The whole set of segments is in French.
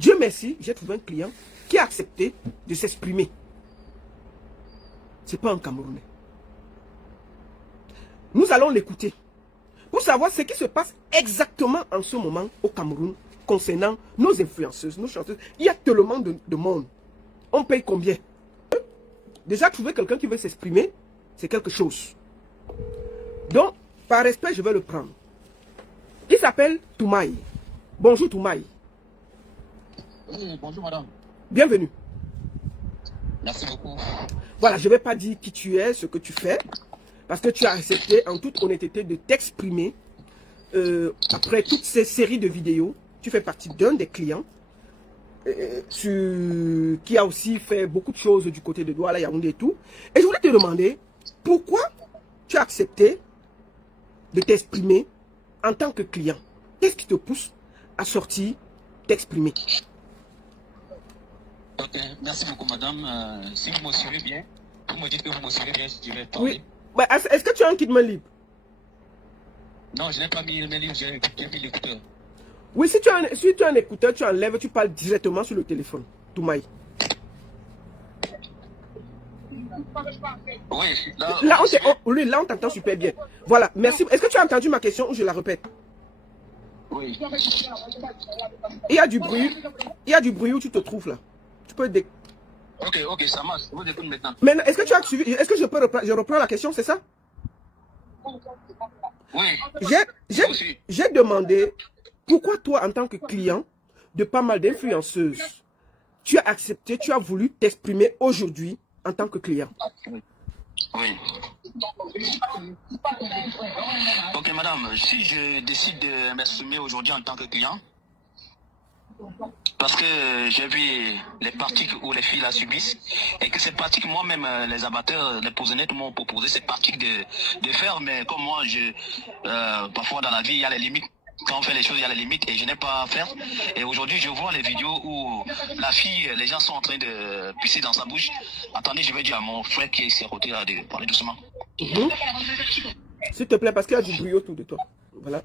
Dieu merci, j'ai trouvé un client qui a accepté de s'exprimer. Ce n'est pas un Camerounais. Nous allons l'écouter pour savoir ce qui se passe exactement en ce moment au Cameroun concernant nos influenceuses, nos chanteuses. Il y a tellement de monde. On paye combien? Déjà, trouver quelqu'un qui veut s'exprimer, c'est quelque chose. Donc, par respect, je vais le prendre. Il s'appelle Toumaï. Bonjour Toumaï. Oui, bonjour madame. Bienvenue. Merci beaucoup. Voilà, je ne vais pas dire qui tu es, ce que tu fais, parce que tu as accepté en toute honnêteté de t'exprimer. Après toutes ces séries de vidéos, tu fais partie d'un des clients qui a aussi fait beaucoup de choses du côté de Douala, Yaoundé et tout. Et je voulais te demander, pourquoi tu as accepté de t'exprimer en tant que client? Qu'est-ce qui te pousse à sortir, t'exprimer? Ok, merci beaucoup madame. Si vous me suivez bien, vous me dites que vous me suivez bien, je vais parler. Oui. Bah, est-ce que tu as un kit main libre? Non, je n'ai pas mis le livre, j'ai mis l'écouteur. Oui, si tu as un écouteur, tu enlèves, tu parles directement sur le téléphone. Toumaï. Oui, là on t'entend super bien. Voilà, merci. Est-ce que tu as entendu ma question ou je la répète? Oui. Il y a du bruit où tu te trouves là. Tu peux... Ok, ça marche. Je vous écoute maintenant. Maintenant, est-ce que tu as suivi? Est-ce que je reprends la question, c'est ça? Oui. J'ai demandé pourquoi toi, en tant que client de pas mal d'influenceuses, tu as accepté, tu as voulu t'exprimer aujourd'hui en tant que client. Oui. Ok, madame, si je décide de m'exprimer aujourd'hui en tant que client, parce que j'ai vu les pratiques où les filles la subissent et que ces pratiques, moi-même, les abatteurs, les posonnettes m'ont proposé ces pratiques de faire, mais comme moi, parfois dans la vie, il y a les limites. Quand on fait les choses, il y a les limites et je n'ai pas à faire. Et aujourd'hui, je vois les vidéos où la fille, les gens sont en train de pisser dans sa bouche. Attendez, je vais dire à mon frère qui est ici à côté là, de parler doucement. S'il te plaît, parce qu'il y a du bruit autour de toi. Voilà.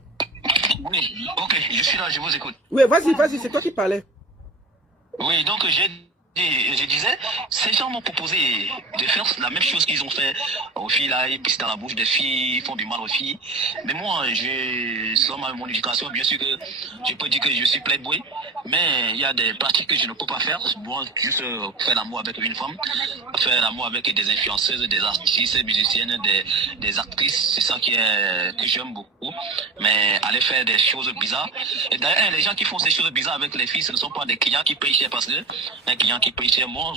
Oui, ok, je suis là, je vous écoute. Oui, vas-y, c'est toi qui parlais. Oui, donc je disais, ces gens m'ont proposé de faire la même chose qu'ils ont fait aux filles là, ils pissent dans la bouche des filles, ils font du mal aux filles. Mais moi, selon mon éducation, bien sûr que je peux dire que je suis playboy, mais il y a des pratiques que je ne peux pas faire. Moi, juste faire l'amour avec une femme, faire l'amour avec des influenceuses, des artistes, des musiciennes, des actrices, c'est ça que j'aime beaucoup. Mais aller faire des choses bizarres. Et d'ailleurs, les gens qui font ces choses bizarres avec les filles, ce ne sont pas des clients qui payent cher parce que un client qui paye cher, moi,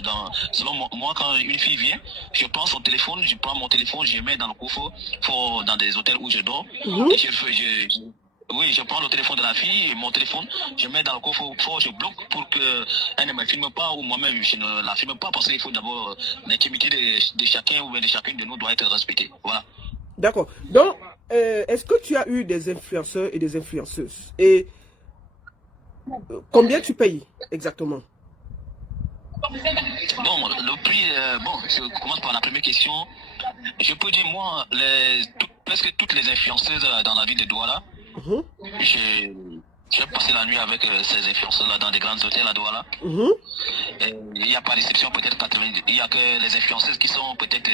selon moi, quand une fille vient, je prends son téléphone, je prends mon téléphone, je mets dans le coffre, dans des hôtels où je dors, et je prends le téléphone de la fille et mon téléphone, je mets dans le coffre fort, je bloque pour qu'elle ne me filme pas ou moi-même je ne la filme pas parce qu'il faut d'abord l'intimité de chacun ou de chacune de nous doit être respectée. Voilà. D'accord. Donc, est-ce que tu as eu des influenceurs et des influenceuses? Et combien tu payes exactement? Bon, le prix, je commence par la première question. Je peux dire, moi, presque toutes les influenceuses dans la ville de Douala, j'ai passé la nuit avec ces influenceuses-là dans des grands hôtels à Douala. Il n'y a pas d'exception, peut-être 90. Il n'y a que les influenceuses qui sont peut-être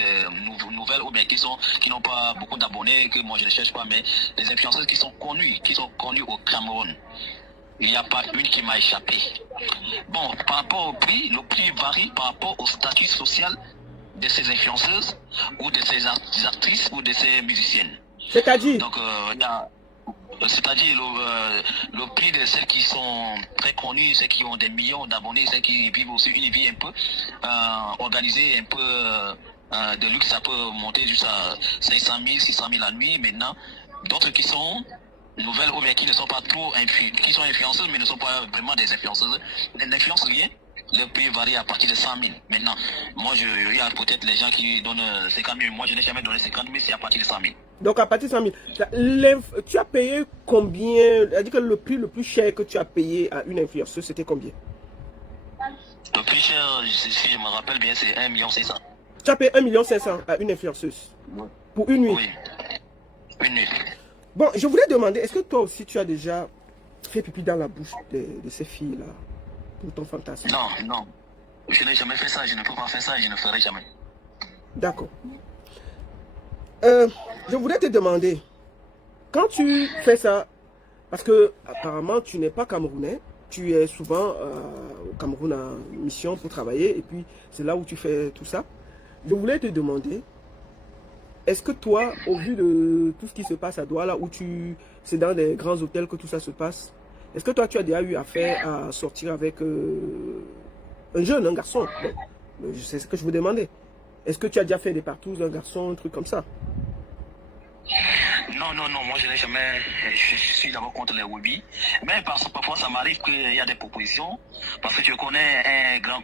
nouvelles ou bien qui n'ont pas beaucoup d'abonnés, que moi je ne cherche pas, mais les influenceuses qui sont connues au Cameroun. Il n'y a pas une qui m'a échappé. Bon, par rapport au prix, le prix varie par rapport au statut social de ces influenceuses ou de ces actrices ou de ces musiciennes. C'est-à-dire? Donc, c'est-à-dire le prix de celles qui sont très connues, celles qui ont des millions d'abonnés, celles qui vivent aussi une vie un peu organisée, un peu de luxe, ça peut monter jusqu'à 500 000, 600 000 la nuit. Maintenant, d'autres qui sont nouvelles ou bien qui ne sont pas trop qui sont influenceuses mais ne sont pas vraiment des influenceuses, n'influencent rien. Le prix varie à partir de 100 000. Maintenant, moi, il y a peut-être les gens qui donnent 50 000. Moi, je n'ai jamais donné 50 000, c'est à partir de 100 000. Donc, à partir de 100 000. Tu as payé combien? C'est-à-dire que le prix le plus cher que tu as payé à une influenceuse, c'était combien? Le plus cher, si je me rappelle bien, c'est 1 500 000. Tu as payé 1 500 000 à une influenceuse? Oui. Pour une nuit? Oui, une nuit. Bon, je voulais demander, est-ce que toi aussi tu as déjà fait pipi dans la bouche de ces filles-là? pour ton fantasme. Non, non. Je n'ai jamais fait ça, je ne peux pas faire ça, je ne ferai jamais. D'accord. Je voulais te demander, quand tu fais ça, parce que apparemment tu n'es pas camerounais, tu es souvent au Cameroun en mission pour travailler, et puis c'est là où tu fais tout ça. Je voulais te demander, est-ce que toi, au vu de tout ce qui se passe à Douala, où c'est dans des grands hôtels que tout ça se passe, est-ce que toi tu as déjà eu affaire à sortir avec un jeune, un garçon? Bon, c'est ce que je vous demandais. Est-ce que tu as déjà fait des partous, un garçon, un truc comme ça? Non, non, non, moi je n'ai jamais, je suis d'abord contre les wobbies, mais parfois ça m'arrive qu'il y a des propositions, parce que je connais un grand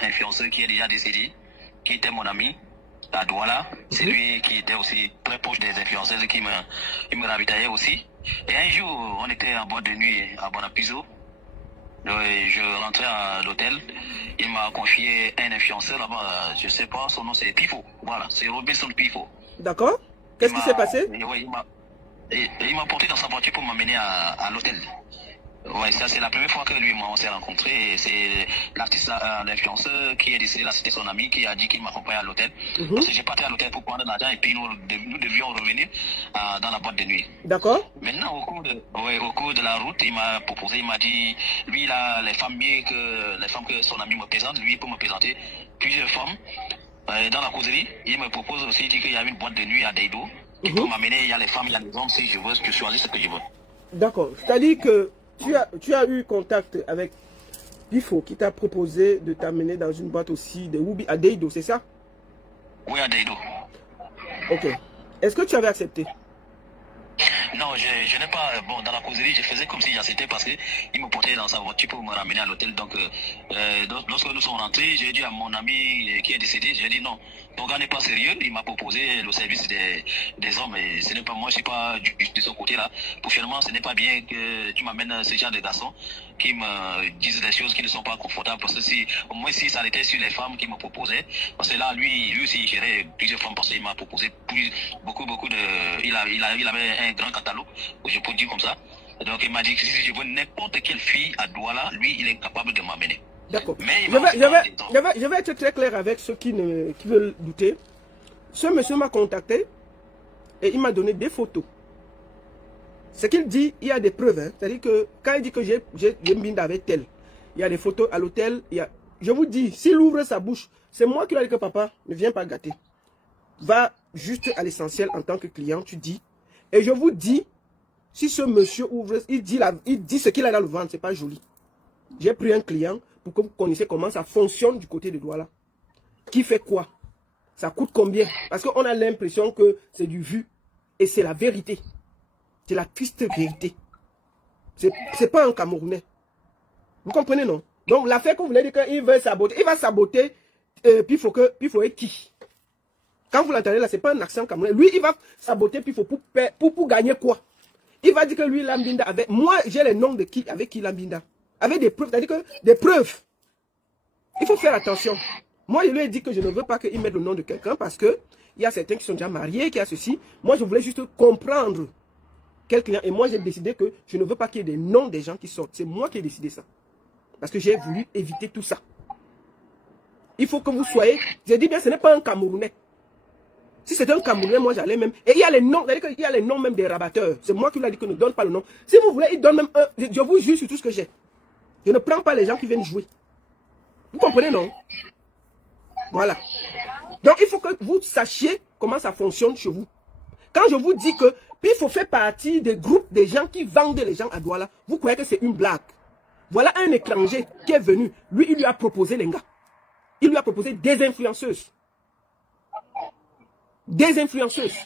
influenceur qui est déjà décédé, qui était mon ami, à Douala, c'est lui qui était aussi très proche des influenceurs qui me ravitaillait aussi, et un jour on était en boîte de nuit à Bonapiso, je rentrais à l'hôtel, il m'a confié un influenceur là-bas, je sais pas, son nom c'est Pifo, voilà, c'est Robinson Pifo. D'accord. Qu'est-ce qui s'est passé? Oui, il m'a porté dans sa voiture pour m'amener à l'hôtel. Ouais, ça c'est la première fois que lui et moi on s'est rencontrés. C'est l'artiste, l'influenceur qui est décédé, là c'était son ami qui a dit qu'il m'accompagnait à l'hôtel. Parce que j'ai parti à l'hôtel pour prendre l'argent et puis nous devions revenir dans la boîte de nuit. D'accord. Maintenant au cours de la route, il m'a proposé, il m'a dit, lui il a les femmes que son ami me présente, lui pour me présenter plusieurs femmes. Dans la causerie, il me propose aussi, il dit qu'il y a une boîte de nuit à Deido. Il peut m'amener, il y a les femmes, il y a les hommes, si je veux, je choisis ce que je veux. D'accord. C'est-à-dire que tu as eu contact avec Pifo qui t'a proposé de t'amener dans une boîte aussi de Woubi à Deido, c'est ça? Oui, à Deido. Ok. Est-ce que tu avais accepté? Non, je n'ai pas. Bon, dans la causerie, je faisais comme si j'acceptais parce qu'il me portait dans sa voiture pour me ramener à l'hôtel. Donc, lorsque nous sommes rentrés, j'ai dit à mon ami qui est décédé, j'ai dit non, ton gars n'est pas sérieux. Il m'a proposé le service des hommes et ce n'est pas moi, je ne suis pas de ce côté-là. Pour finalement, ce n'est pas bien que tu m'amènes ce genre de garçons qui me disent des choses qui ne sont pas confortables. Parce que au moins si ça était sur les femmes qui me proposaient, parce que là, lui aussi, il gérait plusieurs femmes parce qu'il m'a proposé beaucoup de. Il avait un grand catalogue, je peux dire comme ça. Donc il m'a dit que si je veux n'importe quelle fille à Douala, lui, il est capable de m'amener. D'accord. Mais Je vais être très clair avec ceux qui veulent douter. Ce monsieur m'a contacté et il m'a donné des photos. Ce qu'il dit, il y a des preuves. Hein. C'est-à-dire que quand il dit que j'ai une binde avec tel, il y a des photos à l'hôtel. Je vous dis, s'il ouvre sa bouche, c'est moi qui lui ai dit que papa, ne viens pas gâter. Va juste à l'essentiel en tant que client, tu dis. Et je vous dis, si ce monsieur ouvre, il dit ce qu'il a dans le ventre, c'est pas joli. J'ai pris un client pour que vous connaissiez comment ça fonctionne du côté de Douala. Qui fait quoi? Ça coûte combien? Parce qu'on a l'impression que c'est du vu. Et c'est la vérité. C'est la triste vérité. C'est pas un Camerounais. Vous comprenez, non? Donc, l'affaire que vous voulez dire qu'il veut saboter, il va saboter, puis il faut être qui? Quand vous l'entendez là, c'est pas un accent camerounais. Lui, il va saboter, puis il faut pour gagner quoi? Il va dire que lui, Lambinda avec. Moi, j'ai les noms de qui, avec qui Lambinda. Avec des preuves, c'est-à-dire que des preuves. Il faut faire attention. Moi, je lui ai dit que je ne veux pas qu'il mette le nom de quelqu'un parce que il y a certains qui sont déjà mariés, qui a ceci. Moi, je voulais juste comprendre quel client. Et moi, j'ai décidé que je ne veux pas qu'il y ait des noms des gens qui sortent. C'est moi qui ai décidé ça. Parce que j'ai voulu éviter tout ça. Il faut que vous soyez. J'ai dit bien, ce n'est pas un Camerounais. Si c'était un Camerounais, moi j'allais même. Et il y a les noms, c'est-à-dire qu'il y a les noms même des rabatteurs. C'est moi qui lui ai dit que ne donne pas le nom. Si vous voulez, il donne même un. Je vous jure sur tout ce que j'ai. Je ne prends pas les gens qui viennent jouer. Vous comprenez, non? Voilà. Donc il faut que vous sachiez comment ça fonctionne chez vous. Quand je vous dis que puis il faut faire partie des groupes des gens qui vendent les gens à Douala, vous croyez que c'est une blague. Voilà un étranger qui est venu. Lui, il lui a proposé les gars. Il lui a proposé des influenceuses. Des influenceuses.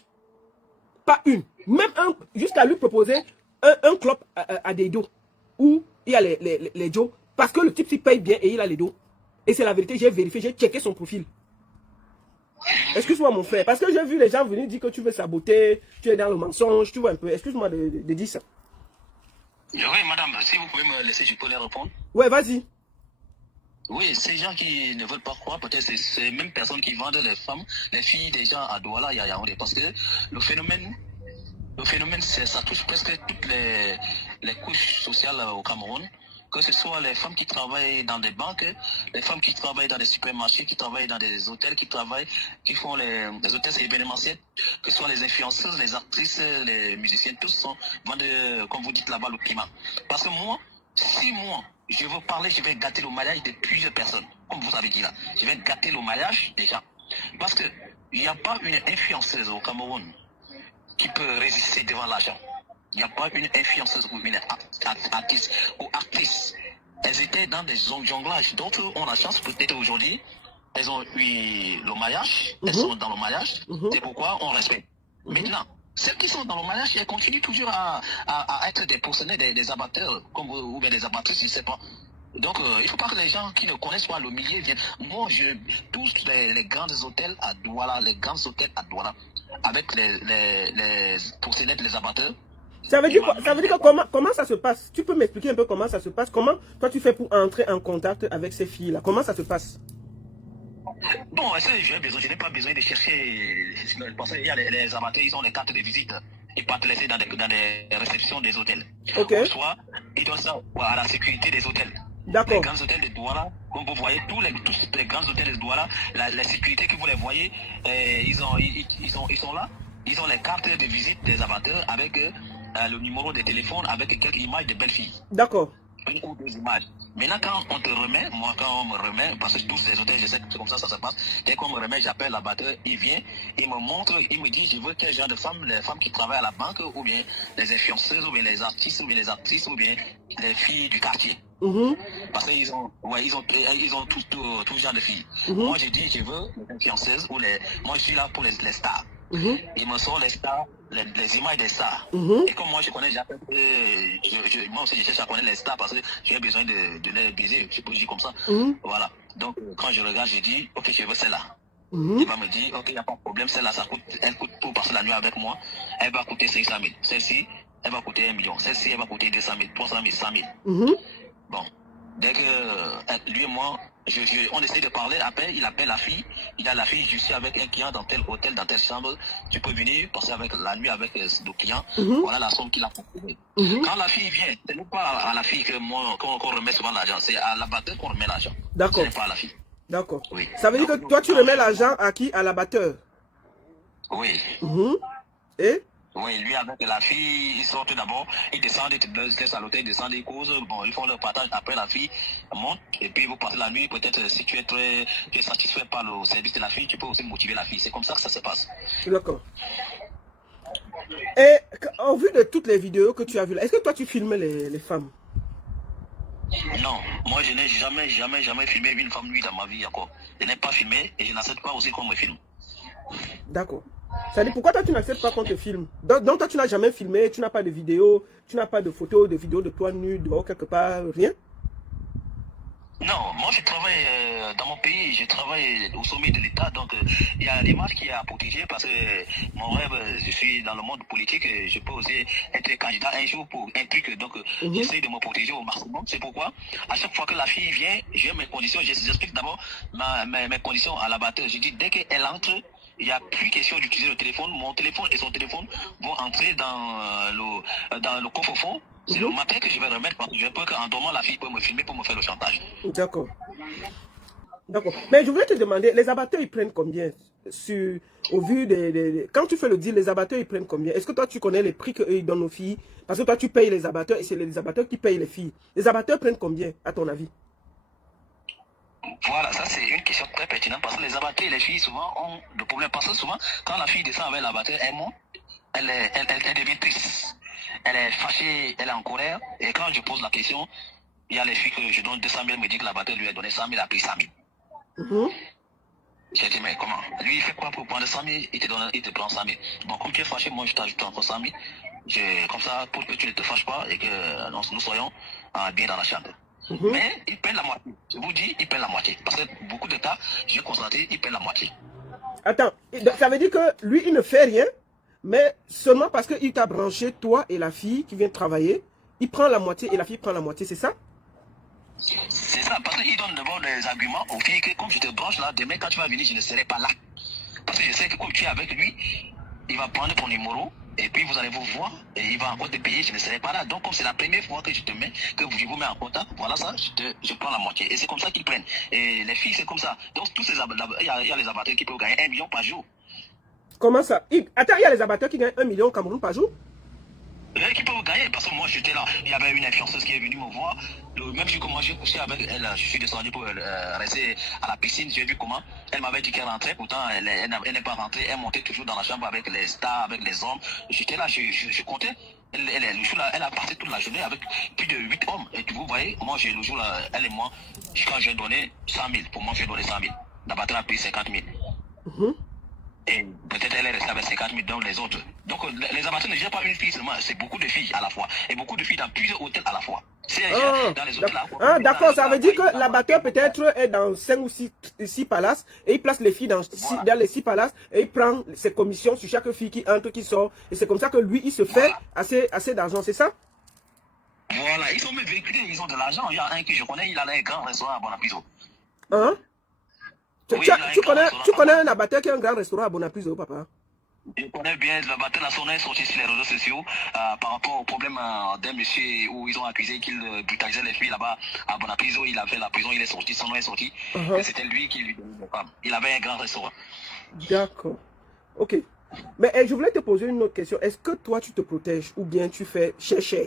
Pas une. Même un, jusqu'à lui proposer un club à des dos. Où il y a les Joe. Parce que le type s'y paye bien et il a les dos. Et c'est la vérité, j'ai vérifié, j'ai checké son profil. Excuse-moi mon frère. Parce que j'ai vu les gens venir dire que tu veux saboter, tu es dans le mensonge, tu vois un peu. Excuse-moi de dire ça. Oui, madame, si vous pouvez me laisser, je peux les répondre. Ouais, vas-y. Oui, ces gens qui ne veulent pas croire, peut-être c'est ces mêmes personnes qui vendent les femmes, les filles des gens à Douala et à Yaoundé. Parce que le phénomène, ça touche presque toutes les couches sociales au Cameroun. que ce soit les femmes qui travaillent dans des banques, les femmes qui travaillent dans des supermarchés, qui travaillent dans des hôtels, qui font les hôtels événementiels, que ce soit les influenceuses, les actrices, les musiciennes, tous sont vendent, comme vous dites là-bas, le climat. Parce que moi, si moi, je veux parler, je vais gâter le mariage de plusieurs personnes, comme vous avez dit là. Je vais gâter le mariage déjà. Parce que il n'y a pas une influenceuse au Cameroun qui peut résister devant l'argent. Il n'y a pas une influenceuse ou une artiste ou actrice. Elles étaient dans des jonglages. D'autres ont la chance, peut-être aujourd'hui, elles ont eu le mariage, elles sont dans le mariage, c'est pourquoi on respecte. Maintenant, celles qui sont dans le mariage, elles continuent toujours à être des pourceneaux, des abatteurs, comme ou bien des abattrices, je ne sais pas. Donc, il ne faut pas que les gens qui ne connaissent pas le milieu viennent. Moi, tous les grands hôtels à Douala, avec les pourceneaux, les abatteurs. Ça veut dire que comment ça se passe? Tu peux m'expliquer un peu comment ça se passe? Comment toi tu fais pour entrer en contact avec ces filles-là? Comment ça se passe? Bon, je n'ai pas besoin de chercher. Parce qu'il y a les amateurs, ils ont les cartes de visite. Ils partent laisser dans des réceptions des hôtels. Ok. Soit ils donnent ça à la sécurité des hôtels. D'accord. Les grands hôtels de Douala, comme vous voyez, tous les grands hôtels de Douala, la sécurité que vous les voyez, ils sont là. Ils ont les cartes de visite des amateurs avec le numéro de téléphone, avec quelques images de belles filles. D'accord. Une ou deux images. Maintenant, quand on te remet, quand on me remet, parce que tous les hôtels, je sais que c'est comme ça se passe, dès qu'on me remet, j'appelle l'abatteur, il vient, il me montre, il me dit, je veux quel genre de femmes, les femmes qui travaillent à la banque, ou bien les influenceuses, ou bien les artistes, ou bien les actrices, ou bien les filles du quartier. Parce qu'ils ont tout genre de filles. Moi, j'ai dit, je veux les influenceuses, moi, je suis là pour les stars. Ils me sortent les stars, les images des stars. Et comme moi je connais, moi aussi je cherche à connaître les stars parce que j'ai besoin de les baiser, je peux dire comme ça. Voilà. Donc quand je regarde, je dis, ok, je veux celle-là. Il va me dire, ok, il n'y a pas de problème, celle-là, elle coûte pour passer la nuit avec moi, elle va coûter 500 000. Celle-ci, elle va coûter 1 million. Celle-ci, elle va coûter 200 000, 300 000, 100 000. Bon. Dès que lui et moi, on essaie de parler, après il appelle la fille, il a la fille, je suis avec un client dans tel hôtel, dans telle chambre, tu peux venir passer la nuit avec le client, voilà la somme qu'il a proposée. Quand la fille vient, ce n'est pas à la fille qu'on remet souvent l'argent, c'est à l'abatteur qu'on remet l'argent. D'accord. Ce n'est pas à la fille. D'accord. Oui. Ça veut dire que toi tu remets l'argent à qui? À l'abatteur? Oui. Et? Oui, lui avec la fille, ils sortent d'abord, ils descendent, ils laissent à l'hôtel, ils descendent, ils causent, bon, ils font leur partage, après la fille monte, et puis vous passez la nuit, peut-être si tu es satisfait par le service de la fille, tu peux aussi motiver la fille, c'est comme ça que ça se passe. D'accord. Et en vue de toutes les vidéos que tu as vues là, est-ce que toi tu filmes les femmes? Non, moi je n'ai jamais filmé une femme nuit dans ma vie encore. Je n'ai pas filmé et je n'accepte pas aussi qu'on me filme. D'accord. Ça dit pourquoi toi tu n'acceptes pas qu'on te filme? Donc toi tu n'as jamais filmé, tu n'as pas de vidéo, tu n'as pas de photos, de vidéos de toi nu dehors quelque part, rien? Non, moi je travaille dans mon pays, je travaille au sommet de l'État, donc il y a l'image qui est à protéger parce que mon rêve, je suis dans le monde politique, je peux aussi être candidat un jour pour un truc, donc j'essaie de me protéger au maximum. C'est pourquoi à chaque fois que la fille vient, j'ai mes conditions, j'explique d'abord mes conditions à l'abatteur. Je dis dès qu'elle entre, il n'y a plus question d'utiliser le téléphone, mon téléphone et son téléphone vont entrer dans le coffre-fort. C'est le matin que je vais remettre parce que je peux qu'en dormant, la fille peut me filmer pour me faire le chantage. D'accord. D'accord. Mais je voulais te demander, les abatteurs, ils prennent combien au vu quand tu fais le deal, les abatteurs, ils prennent combien? Est-ce que toi, tu connais les prix qu'eux, ils donnent aux filles? Parce que toi, tu payes les abatteurs et c'est les abatteurs qui payent les filles. Les abatteurs prennent combien, à ton avis? Voilà, ça c'est une question très pertinente parce que les abatteurs et les filles souvent ont des problèmes. Parce que souvent, quand la fille descend avec l'abatteur, elle monte, elle devient triste. Elle est fâchée, elle est en colère. Et quand je pose la question, il y a les filles que je donne 200 000, me dit que l'abatteur lui a donné 100 000, il a pris 100 000. J'ai dit, mais comment? Lui, il fait quoi pour prendre 100 000? Il te prend 100 000. Bon, comme tu es fâché, moi, je t'ajoute encore 100 000. Comme ça, pour que tu ne te fâches pas et que nous soyons bien dans la chambre. Mais il paie la moitié. Je vous dis, il paie la moitié. Parce que beaucoup de cas, j'ai constaté, il paie la moitié. Attends, ça veut dire que lui, il ne fait rien, mais seulement parce qu'il t'a branché, toi et la fille qui vient travailler, il prend la moitié et la fille prend la moitié, c'est ça? C'est ça, parce qu'il donne d'abord des arguments aux filles que comme je te branche là, demain quand tu vas venir, je ne serai pas là. Parce que je sais que comme tu es avec lui, il va prendre ton numéro, Et puis vous allez vous voir, et il va encore te payer, je ne serai pas là. Donc comme c'est la première fois que je te mets, que je vous mets en contact, voilà ça, je prends la moitié. Et c'est comme ça qu'ils prennent. Et les filles, c'est comme ça. Donc tous ces il y a les amateurs qui peuvent gagner 1 million par jour. Comment ça? Attends, il y a les abatteurs qui gagnent 1 million au Cameroun par jour? Qui peuvent gagner, parce que moi j'étais là, il y avait une influenceuse qui est venue me voir, le même jour que moi j'ai couché avec elle, je suis descendu pour rester à la piscine, j'ai vu comment, elle m'avait dit qu'elle rentrait, pourtant elle n'est pas rentrée, elle montait toujours dans la chambre avec les stars, avec les hommes, j'étais là, je comptais, le jour là, elle a passé toute la journée avec plus de 8 hommes, et vous voyez, moi j'ai le jour là, elle et moi, quand j'ai donné 100 000, pour moi j'ai donné 100 000, la batterie a pris 50 000. Et peut-être elle est restée avec 50 000 dans les autres. Donc les amateurs ne gèrent pas une fille seulement, c'est beaucoup de filles à la fois. Et beaucoup de filles dans plusieurs hôtels à la fois. Dans les hôtels d'accord, ça veut dire que l'abatteur peut-être est dans 5 ou 6 palaces et il place les filles dans les 6 palaces et il prend ses commissions sur chaque fille qui entre, qui sort. Et c'est comme ça que lui, il se fait assez d'argent, c'est ça? Voilà, ils sont même véhiculés, ils ont de l'argent. Il y a un que je connais, il a un grand restaurant à Bonapiso. Hein? Oui, tu connais un abatteur qui a un grand restaurant à Bonapiso, papa? Je connais bien l'abatteur, la son est sorti sur les réseaux sociaux par rapport au problème d'un monsieur où ils ont accusé qu'il brutalisait les filles là-bas à Bonapiso. Il a fait la prison, il est sorti, son nom est sorti. Et c'était lui qui lui donnait les femmes. Il avait un grand restaurant. D'accord. Ok. Mais je voulais te poser une autre question. Est-ce que toi, tu te protèges ou bien tu fais cher?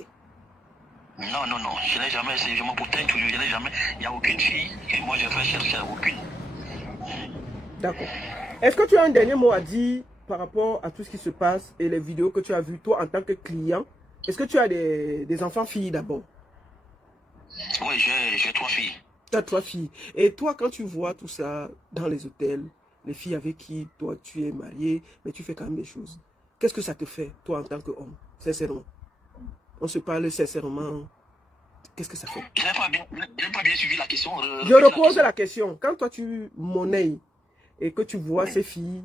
Non, non, non. Je n'ai jamais, je me protège toujours. Je n'ai jamais. Il n'y a aucune fille que moi je fais chercher, aucune. D'accord. Est-ce que tu as un dernier mot à dire par rapport à tout ce qui se passe et les vidéos que tu as vues, toi, en tant que client? Est-ce que tu as des enfants filles d'abord? Oui, j'ai 3 filles. Tu as 3 filles. Et toi, quand tu vois tout ça dans les hôtels, les filles avec qui toi, tu es marié, mais tu fais quand même des choses, qu'est-ce que ça te fait, toi, en tant qu'homme, sincèrement? On se parle sincèrement. Qu'est-ce que ça fait? Je n'ai pas bien suivi la question. Je repose la question. Quand toi, tu monnaies et que tu vois ces filles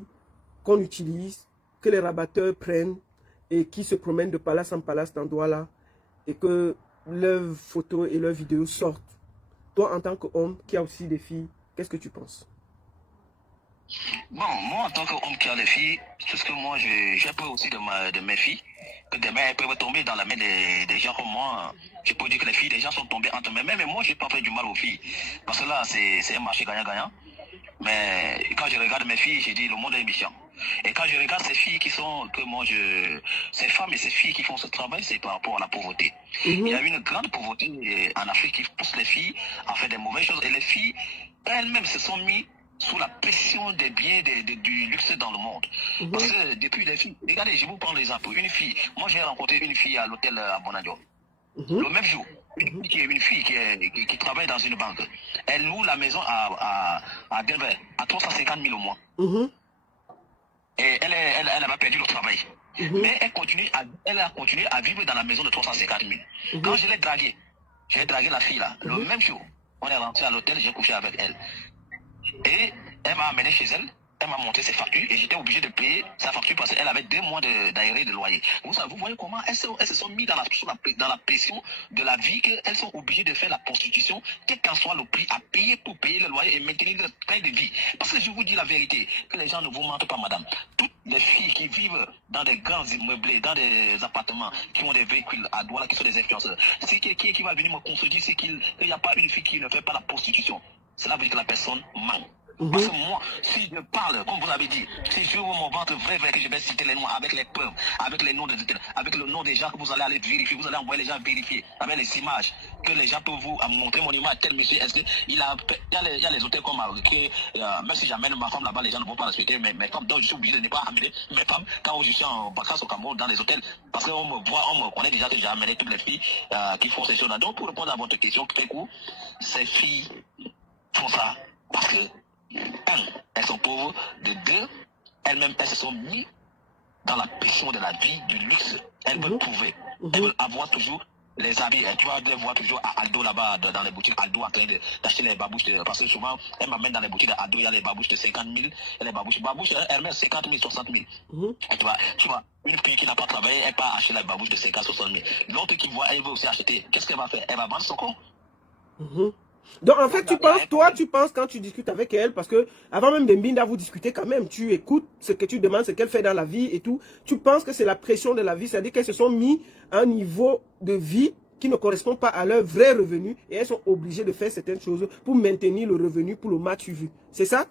qu'on utilise, que les rabatteurs prennent et qui se promènent de palace en palace dans Douala et que leurs photos et leurs vidéos sortent, toi, en tant qu'homme qui a aussi des filles, qu'est-ce que tu penses? Bon, moi, en tant qu'homme qui a des filles, tout ce que moi, j'ai peur aussi de mes filles, que demain, elles peuvent tomber dans la main des gens comme moi. Je peux dire que les filles des gens sont tombées entre mes mains, mais moi, je n'ai pas fait du mal aux filles. Parce que là, c'est un marché gagnant-gagnant. Mais quand je regarde mes filles, je dis, le monde est méchant. Et quand je regarde ces filles qui sont, ces femmes et ces filles qui font ce travail, c'est par rapport à la pauvreté. Il y a une grande pauvreté en Afrique qui pousse les filles à faire des mauvaises choses. Et les filles, elles-mêmes, se sont mises sous la pression des biens du luxe dans le monde. Parce que depuis les filles, regardez, je vous prends l'exemple. Une fille, moi j'ai rencontré une fille à l'hôtel à Bonadio. Le même jour, une fille qui travaille dans une banque. Elle loue la maison à Denver à 350 000 au mois. Et elle avait perdu le travail. Mais elle a continué à vivre dans la maison de 350 000. Quand je l'ai draguée, j'ai dragué la fille là, le même jour, on est rentré à l'hôtel, j'ai couché avec elle. Et elle m'a amené chez elle, elle m'a montré ses factures et j'étais obligé de payer sa facture parce qu'elle avait 2 mois d'aéré de loyer. Vous voyez comment elles se sont mises dans la pression de la vie, qu'elles sont obligées de faire la prostitution, quel qu'en soit le prix à payer pour payer le loyer et maintenir le train de vie. Parce que je vous dis la vérité, que les gens ne vous mentent pas, madame. Toutes les filles qui vivent dans des grands immeubles, dans des appartements, qui ont des véhicules à Douala, qui sont des influenceurs, c'est qui va venir me contredire, c'est qu'il n'y a pas une fille qui ne fait pas la prostitution. Cela veut dire que la personne ment. Parce que moi, si je parle, comme vous l'avez dit, si je ouvre mon ventre vrai, que je vais citer les noms avec les preuves, avec les noms avec le nom des gens que vous allez aller vérifier, vous allez envoyer les gens vérifier, avec les images, que les gens peuvent vous montrer mon image, tel monsieur, est-ce qu'il il y a les hôtels comme même si j'amène ma femme là-bas, les gens ne vont pas respecter mes femmes, donc je suis obligé de ne pas amener mes femmes quand je suis en vacances au Cameroun dans les hôtels, parce qu'on me voit, on me connaît déjà que j'ai amené toutes les filles qui font ces choses-là. Donc pour répondre à votre question très court, ces filles font ça parce que elles sont pauvres, de 2, elles-mêmes, elles se sont mises dans la pression de la vie, du luxe. Elles veulent prouver, elles veulent avoir toujours les habits. Tu vas les voir toujours à Aldo là-bas, dans les boutiques Aldo, en train d'acheter les babouches. Parce que souvent, elles m'amènent dans les boutiques d'Aldo, il y a les babouches de 50 000, et les babouches, elles mettent 50 000, 60 000. Et tu vois, une fille qui n'a pas travaillé, elle part acheter les babouches de 50 000, 60 000. L'autre qui voit, elle veut aussi acheter. Qu'est-ce qu'elle va faire? Elle va vendre son corps. Donc en fait, tu penses, toi, tu penses quand tu discutes avec elle, parce que avant même de Mbinda, vous discutez quand même, tu écoutes ce que tu demandes, ce qu'elle fait dans la vie et tout. Tu penses que c'est la pression de la vie, c'est-à-dire qu'elles se sont mis à un niveau de vie qui ne correspond pas à leur vrai revenu et elles sont obligées de faire certaines choses pour maintenir le revenu pour le match vu. C'est ça?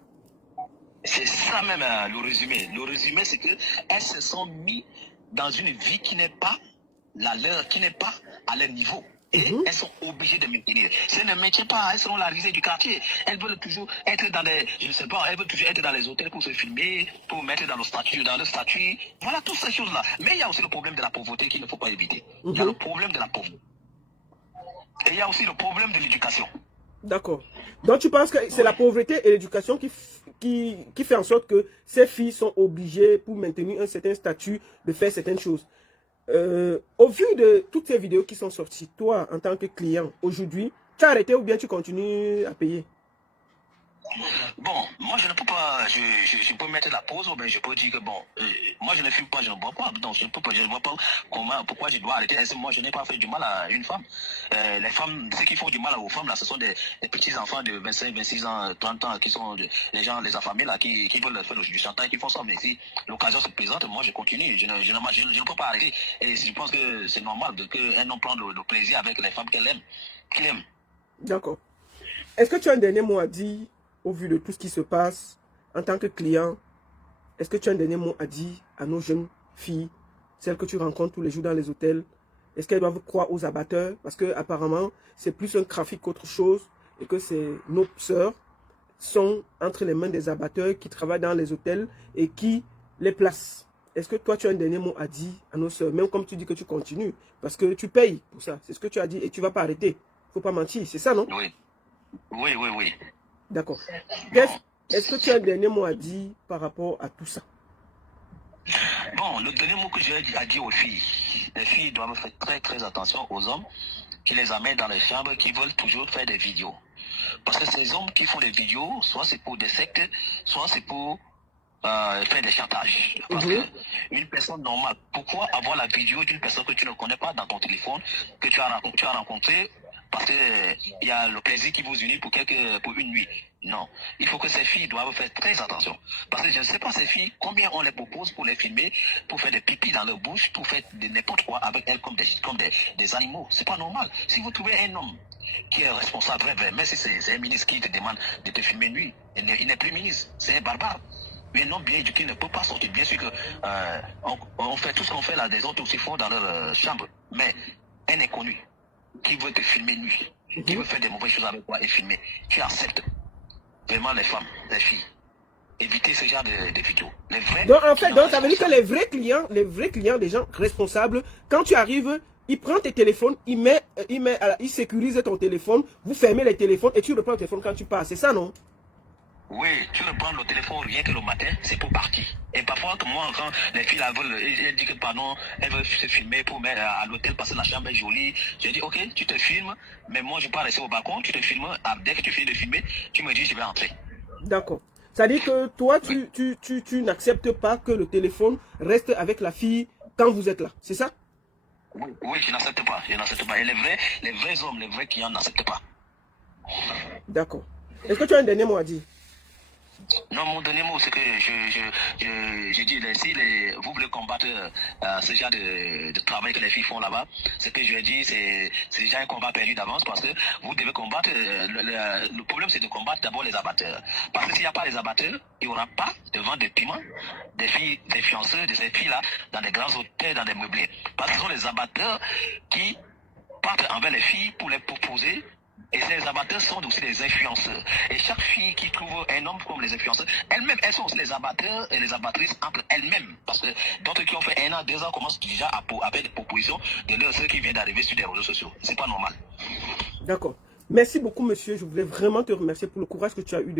C'est ça même le résumé. Le résumé, c'est qu'elles se sont mis dans une vie qui n'est pas la leur, qui n'est pas à leur niveau. Et elles sont obligées de maintenir. Si elles ne maintiennent pas, elles seront la risée du quartier. Elles veulent toujours être dans des, je ne sais pas, elles veulent toujours être dans les hôtels pour se filmer, pour mettre dans le statut. Voilà, toutes ces choses-là. Mais il y a aussi le problème de la pauvreté qu'il ne faut pas éviter. Il y a le problème de la pauvreté. Et il y a aussi le problème de l'éducation. D'accord. Donc tu penses que c'est la pauvreté et l'éducation qui fait en sorte que ces filles sont obligées, pour maintenir un certain statut, de faire certaines choses. Au vu de toutes ces vidéos qui sont sorties, toi, en tant que client, aujourd'hui, tu as arrêté ou bien tu continues à payer? Bon, moi je ne peux pas, je peux mettre la pause, mais je peux dire que bon, moi je ne fume pas, je ne bois pas, donc je ne peux pas, je ne vois pas pourquoi je dois arrêter. Moi je n'ai pas fait du mal à une femme. Les femmes, ceux qui font du mal aux femmes là, ce sont des petits enfants de 25, 26 ans, 30 ans, qui sont les gens, les affamés là, qui veulent faire du chantage, qui font ça. Mais si l'occasion se présente, moi je continue, je ne peux pas arrêter. Et je pense que c'est normal qu'un homme prenne le plaisir avec les femmes qu'il aime. D'accord. Est-ce que tu as un dernier mot à dire au vu de tout ce qui se passe en tant que client? Est-ce que tu as un dernier mot à dire à nos jeunes filles, celles que tu rencontres tous les jours dans les hôtels? Est-ce qu'elles doivent croire aux abatteurs? Parce que apparemment, c'est plus un trafic qu'autre chose et que nos sœurs sont entre les mains des abatteurs qui travaillent dans les hôtels et qui les placent. Est-ce que toi, tu as un dernier mot à dire à nos sœurs? Même comme tu dis que tu continues, parce que tu payes pour ça. C'est ce que tu as dit et tu ne vas pas arrêter. Il ne faut pas mentir, c'est ça, non? Oui. D'accord. Est-ce que tu as un dernier mot à dire par rapport à tout ça? Bon, le dernier mot que j'ai à dire aux filles, les filles doivent faire très très attention aux hommes qui les amènent dans les chambres, qui veulent toujours faire des vidéos. Parce que ces hommes qui font des vidéos, soit c'est pour des sectes, soit c'est pour faire des chantages. Parce que une personne normale, pourquoi avoir la vidéo d'une personne que tu ne connais pas dans ton téléphone, que tu as rencontré, parce que il y a le plaisir qui vous unit pour une nuit. Non, il faut que ces filles doivent faire très attention. Parce que je ne sais pas ces filles, combien on les propose pour les filmer, pour faire des pipis dans leur bouche, pour faire n'importe quoi avec elles comme des animaux. C'est pas normal. Si vous trouvez un homme qui est responsable, même si c'est un ministre qui te demande de te filmer nuit, il n'est plus ministre, c'est un barbare. Mais non bien éduqué ne peut pas sortir. Bien sûr que on fait tout ce qu'on fait là, des autres aussi font dans leur chambre. Mais un inconnu qui veut te filmer nuit, qui veut faire des mauvaises choses avec toi et filmer, tu acceptes. Vraiment les femmes, les filles, évitez ce genre de vidéos. Donc en fait, ça veut dire que les vrais clients, des gens responsables, quand tu arrives, il prend tes téléphones, il sécurise ton téléphone, vous fermez les téléphones et tu reprends le téléphone quand tu pars. C'est ça, non? Oui, tu reprends le téléphone rien que le matin, c'est pour partir. Et parfois, moi, quand les filles veulent, elles disent que pardon, elles veulent se filmer pour mettre à l'hôtel parce que la chambre est jolie. Je dis ok, tu te filmes, mais moi je peux rester au balcon, tu te filmes, dès que tu finis de filmer, tu me dis je vais entrer. D'accord. C'est-à-dire que toi, tu n'acceptes pas que le téléphone reste avec la fille quand vous êtes là, c'est ça? Oui, je n'accepte pas, Et les vrais hommes, les vrais clients n'acceptent pas. D'accord. Est-ce que tu as un dernier mot à dire? Non, mon dernier mot, c'est que je dis, si vous voulez combattre ce genre de travail que les filles font là-bas, ce que je dis, c'est déjà un combat perdu d'avance parce que vous devez combattre, le problème c'est de combattre d'abord les abatteurs. Parce que s'il n'y a pas les abatteurs, il n'y aura pas de vente de piment, des filles, des fianceurs de ces filles-là, dans des grands hôtels, dans des meublés. Parce que ce sont les abatteurs qui partent envers les filles pour les proposer. Et ces abatteurs sont aussi des influenceurs. Et chaque fille qui trouve un homme comme les influenceurs, elles-mêmes, elles sont aussi les abatteurs et les abattrices entre elles-mêmes. Parce que d'autres qui ont fait 1 an, 2 ans commencent déjà à faire des propositions de leurs soeurs qui viennent d'arriver sur des réseaux sociaux. C'est pas normal. D'accord. Merci beaucoup, monsieur. Je voulais vraiment te remercier pour le courage que tu as eu de